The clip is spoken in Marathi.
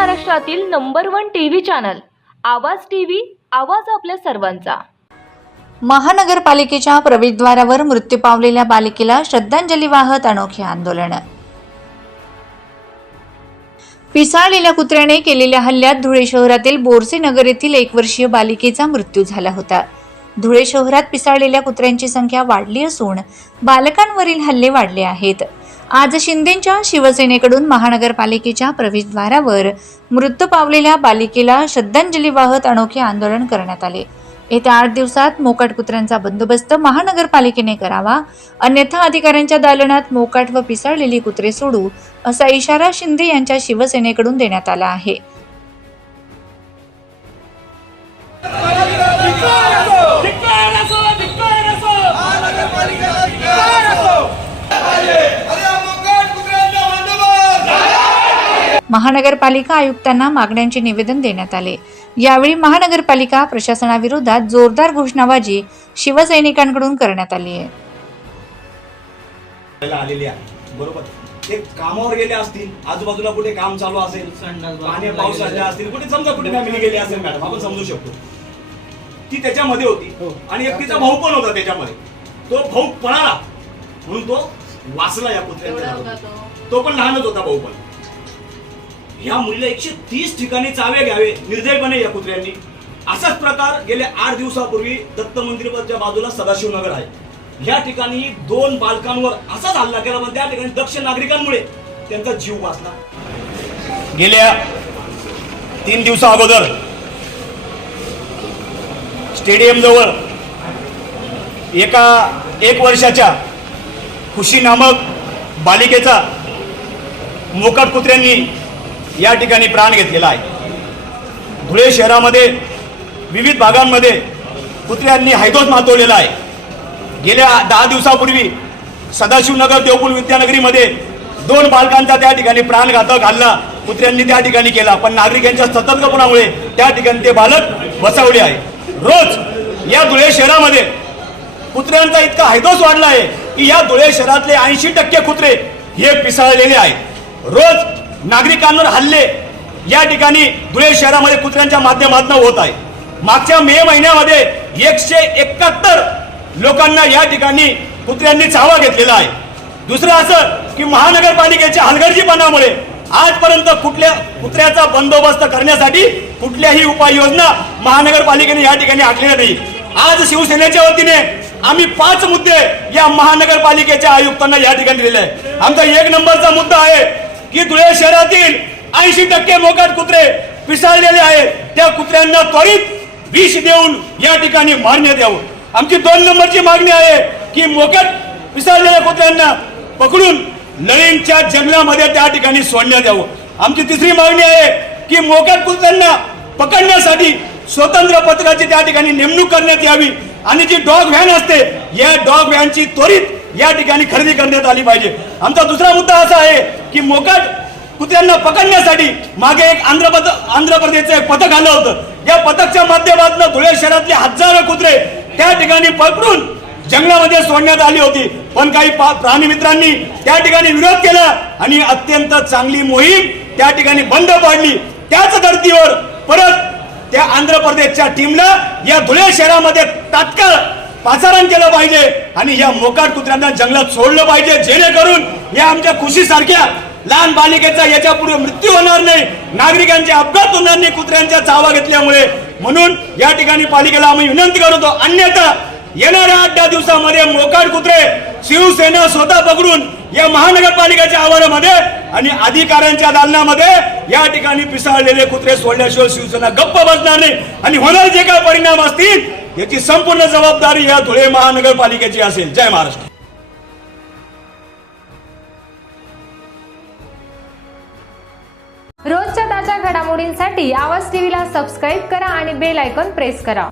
महाराष्ट्रातील number one TV channel Awaaz TV आवाज आपल्या सर्वांचा. महानगरपालिकेच्या प्रवेशद्वारावर मृत्यू पावलेल्या बालिकेला श्रद्धांजली वाहत अनोखे आंदोलन. पिसाळलेल्या कुत्र्याने केलेल्या हल्ल्यात धुळे शहरातील बोरसे नगर येथील एक वर्षीय बालिकेचा मृत्यू झाला होता. धुळे शहरात पिसाळलेल्या कुत्र्यांची संख्या वाढली असून बालकांवरील हल्ले वाढले आहेत. आज शिंदेच्या शिवसेनेकडून महानगरपालिकेच्या प्रवेशद्वारावर मृत्यू पावलेल्या बालिकेला श्रद्धांजली वाहत अनोखे आंदोलन करण्यात आले. येत्या आठ दिवसात मोकाट कुत्र्यांचा बंदोबस्त महानगरपालिकेने करावा अन्यथा अधिकाऱ्यांच्या दालनात मोकाट व पिसाळलेली कुत्रे सोडू असा इशारा शिंदे यांच्या शिवसेनेकडून देण्यात आला आहे धिक्कार असो धिक्कार असो धिक्कार असो अरे मोकाट कुत्र्यांचा बंदोबस्त महानगरपालिका आयुक्तांना मागण्यांचे निवेदन देण्यात आले. यावेळी महानगरपालिका प्रशासनाविरोधात जोरदार घोषणाबाजी शिवसैनिकांकडून करण्यात आली आहे. बरोबर. ते कामावर गेले असतील आजूबाजूला कुठे काम चालू असेल पाणी पाऊस आले असतील कुठे समजा कुठे फॅमिली गेली असेल मॅडम आपण समजू शकतो. ती त्याच्यामध्ये होती आणि एक तिचा भाऊ पण होता त्याच्यामध्ये. तो भाऊ पळाला. म्हणून तो वाचला या नादात. तो पण लहानच होता भाऊ पण. या मुलीला एकशे तीस ठिकाणी चावे घ्यावे निर्दयपणे या कुत्र्यांनी. असाच प्रकार गेल्या आठ दिवसापूर्वी दत्त मंदिरच्या बाजूला सदाशिवनगर आहे. या ठिकाणी दोन बालकांवर असाच हल्ला केला पण त्या ठिकाणी दक्ष नागरिकांमुळे त्यांचा जीव वाचला. गेल्या तीन दिवसा अगोदर स्टेडियम जवळ एका एक वर्षाच्या खुशी नामक बालिकेचा मोकाट कुत्र्यांनी या ठिकाणी प्राण घेतलेला आहे. धुळे शहरामध्ये विविध भागांमध्ये कुत्र्यांनी हैदोस मातवलेला आहे. गेल्या दहा दिवसापूर्वी सदाशिवनगर देवपूल विद्यानगरीमध्ये दोन बालकांचा त्या ठिकाणी प्राणघातक हल्ला कुत्र्यांनी त्या ठिकाणी केला. पण नागरिकांच्या सतर्कपणामुळे त्या ठिकाणी ते बालक बसवले आहे. रोज या धुळे शहरामध्ये कुत्र्यांचा इतका हैदोस वाढला आहे की या धुळे शहरातले ऐंशी टक्के कुत्रे हे पिसाळलेले आहेत. रोज नागरिकांवर हल्ले या ठिकाणी धुळे शहरामध्ये कुत्र्यांच्या माध्यमातून होत आहे. मागच्या मे महिन्यामध्ये एकशे एकाहत्तर लोकांना या ठिकाणी कुत्र्यांनी चावा घेतलेला आहे. दुसरं असं की महानगरपालिकेच्या हलगर्जीपणामुळे आजपर्यंत कुठल्या कुत्र्याचा बंदोबस्त करण्यासाठी कुठल्याही उपाययोजना महानगरपालिकेने या ठिकाणी आखलेल्या नाही. आज शिवसेनेच्या वतीने आम्ही पाच मुद्दे या महानगरपालिकेच्या आयुक्तांना या ठिकाणी दिलेले आहे आमचा एक नंबरचा मुद्दा आहे की धुळे शहरातील ऐंशी टक्के मोकाट कुत्रे पिसाळलेले आहेत. त्या कुत्र्यांना त्वरित विष देऊन या ठिकाणी मारण्यात यावं. आमची दोन नंबरची मागणी आहे की मोकट पिसाळलेल्या कुत्र्यांना पकडून नळींच्या जंगलामध्ये त्या ठिकाणी सोडण्यात यावं. आमची तिसरी मागणी आहे की मोकाट कुत्र्यांना पकडण्यासाठी स्वतंत्र पथकाची त्या ठिकाणी नेमणूक करण्यात यावी. आणि जी डॉग व्हॅन असते या डॉग व्हॅनची त्वरित या ठिकाणी खरेदी करण्यात आली पाहिजे. आमचा दुसरा मुद्दा असा आहे की मोकाट कुत्र्यांना पकडण्यासाठी मागे एक आंध्र आंध्र प्रदेशचं एक पथक आलं होतं. या पथकच्या माध्यमातून धुळे शहरातले हजारो कुत्रे त्या ठिकाणी पकडून जंगलामध्ये सोडण्यात आली होती. पण काही पा- प्राणी मित्रांनी त्या ठिकाणी विरोध केला आणि अत्यंत चांगली मोहीम त्या ठिकाणी बंद पाडली. त्याच धर्तीवर परत त्या आंध्र प्रदेशच्या टीमला या धुळे शहरामध्ये तात्काळ पाचारण केलं पाहिजे आणि या मोकाट कुत्र्यांना जंगलात सोडलं पाहिजे जेणेकरून या आमच्या खुशी सारख्या लहान बालिकेचा याच्यापुढे मृत्यू होणार नाही. नागरिकांचे अपघात होणार नाही कुत्र्यांच्या चावा घेतल्यामुळे. म्हणून या ठिकाणी पालिकेला आम्ही विनंती करतो अन्यथा येणाऱ्या आठ दहा दिवसामध्ये मोकाट कुत्रे शिवसेना स्वतः पकडून या महानगरपालिकेच्या आवारामध्ये आणि अधिकाऱ्यांच्या दालनामध्ये या ठिकाणी पिसाळलेले कुत्रे सोडल्याशिवाय शिवसेना गप्प बसणार नाही. आणि होणार जे काय परिणाम असतील याची संपूर्ण जबाबदारी या धुळे महानगरपालिकेची असेल. जय महाराष्ट्र. रोजच्या ताज्या घडामोडींसाठी आवाज टीव्हीला सबस्क्राईब करा आणि बेल आयकॉन प्रेस करा.